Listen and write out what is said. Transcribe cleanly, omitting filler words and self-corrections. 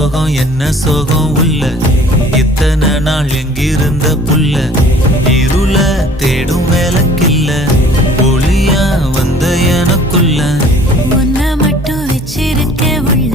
சோகம் என்ன சோகம் உள்ள இத்தனை நாள் எங்கிருந்த புல்ல இருள தேடும் வேலைக்கில்ல ஒளியா வந்த எனக்குள்ள உன்னை மட்டும் வச்சிருக்க உள்ள